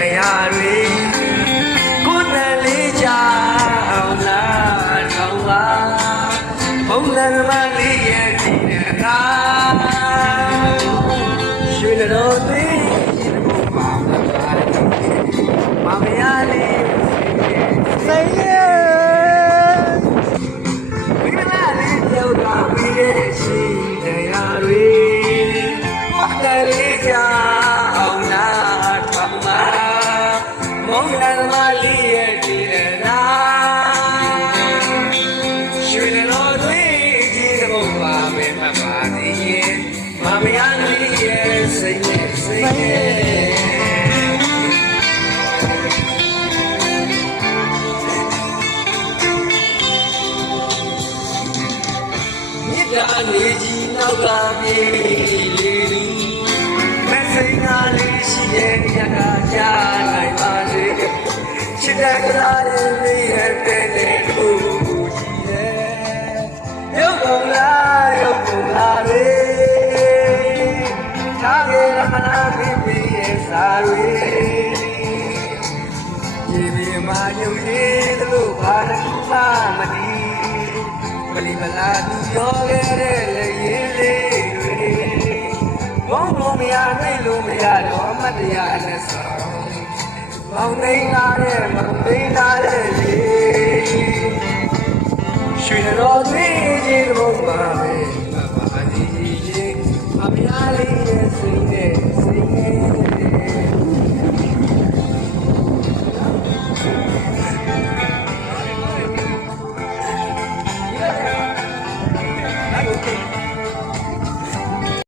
တရားတွေကိုယ်နဲ့လေးကြအောင်လားထောင်းပါဘုံလမ်းမလေးရဲ့ဒီနဲ့လားရွှေတော်သေးမောင်ရလေးစိတ်ရဲ့မိမလေးပြောတာပြီးရဲ့ရှိတရားတွေကိုယ်နဲ့လေးကြအောင်လားထောင်းပါဘုံလမ်းမလေးရဲ့ဒီနဲ့လားရွှေတော်သေးကြီးတဲ့ဘုံပါပဲမပါသေးရဲ့မမရလေးရဲ့စိတ်ရဲ့စိတ်ရဲ့နေကြီးနောက်ကပြေးလေလူမစိန်ကားလေးရှိတဲ့ညကကြားနိုင်ပါလေချစ်တဲ့ကလေးလေးရဲ့တဲ့တဲ့ကိုကြီးရဲ့ရုပ်ပုံလားလေထားခဲ့ရမလားပြည့်ရဲ့စာတွေဒီဒီမှာညုံနေသလိုဘာမှမတည်မလီမလာသူပြောခဲ့တဲ့လေရင်လေးတွေဘုံဘုံမရမေ့လို့မရတော့အမတ်တရားနဲ့ဆောင်မောင်သိန်းလာတဲ့မောင်သိန်းလာတဲ့လေရွှေတော်သေးကြီးဘုံပါပဲမပါကြီးကြီးအမရလေးရဲ့စိတ်နဲ့